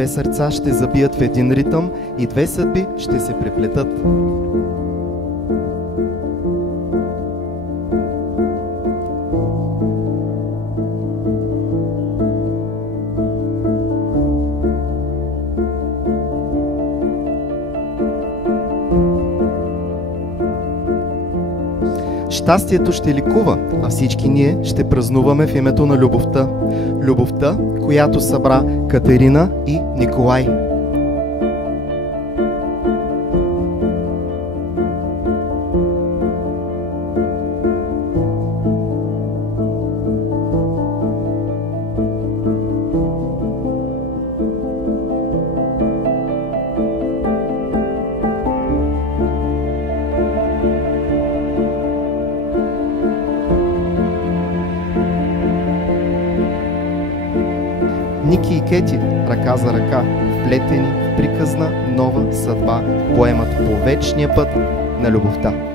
две сърца ще забият в един ритъм и две съдби ще се преплетат. Щастието ще ликува, а всички ние ще празнуваме в името на любовта. Любовта, която събра Катерина и Николай. Ники и Кети, ръка за ръка, вплетени в приказна нова съдба, поемат по вечния път на любовта.